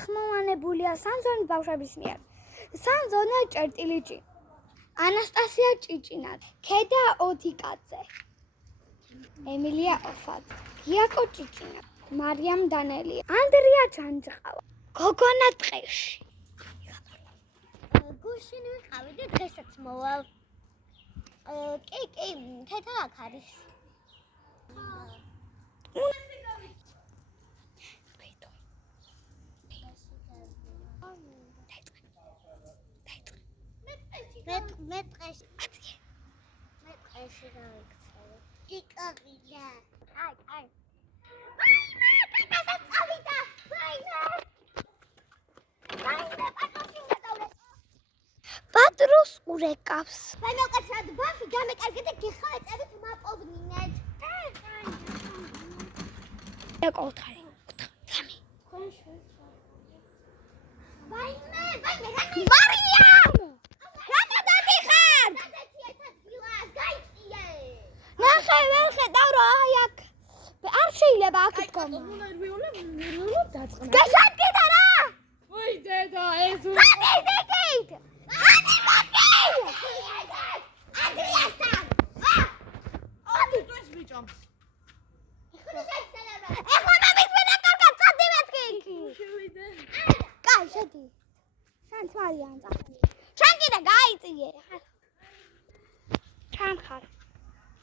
ხმოვანებულია სამზონის ბავშვების მიერ. სამზონე ჭერტილიჭი, ანასტასია ჭიჭინა, ქედა ოთიკაძე, ემილია ოსაძე, გიაკო ჭიჭინა, მარიამ დანელია, ანდრია ჯანჯყავა, გოგონა ტყეში. გუშინ ვიყავი და დღესაც მოვალ. კი, ქედა აქ არის. მე ტყეში გავიქცევი. გიკაღია. აი. კატასაც წავიდა. ვაიმე, პატრონი გადავლე. პატროს ურეკავს. მოკაცრად ბავშვი გამეკარგეთ და გიხავეთ მაპოვნინეთ. ეკოთხარი. 3. ვაიმე, მარიამ! რატო დადიხარ? ნახე, ვერ ხედავ რა აი აქ. არ შეიძლება აქ თქომა. გაშადგედა რა! ოი დედა, ეს დედა! ანდრიასთან. ეს ბიჭობს. ეხლა მამის მენა კარგად წადივეთკი. შევიდე. კაი, შედი. შენ თვალიან წახდი. შენ კიდე გაიწიე. ჩან ხარ.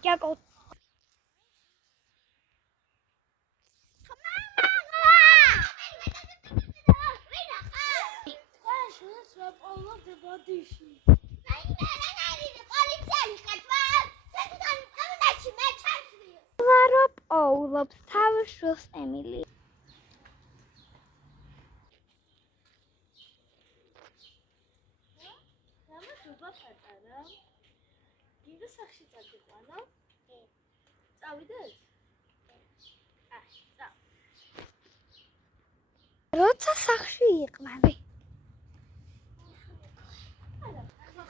გაკო. პოულობს თავის შვილს ემილი. რამოდობა პატარა. გინდა სახში წაგიყვანა? წავიდეთ? წავ. როცა სახში იყვები. არა,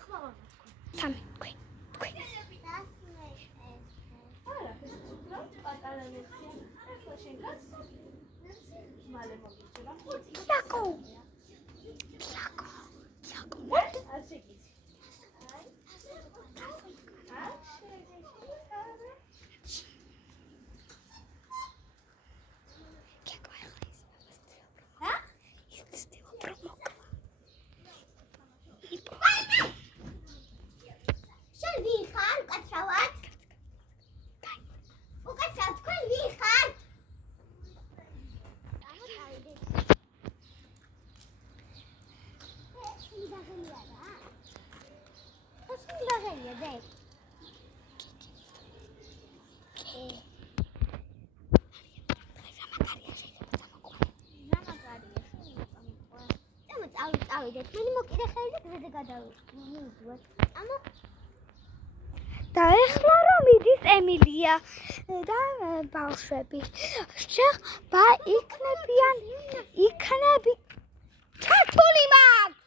ხმავა. 3. თქვი. არა, პატარა ლექსია. ახლა შენ გასწავლ. მალე მოგიჭირა. გაკო. არ შეგიძლია. წავიდეთ. მე მოკიდე ხელი გზაზე გადავიდეთ. და ეხლა რომ მიდის ემილია და ბავშვები. იქნები ჩართული მაქვს.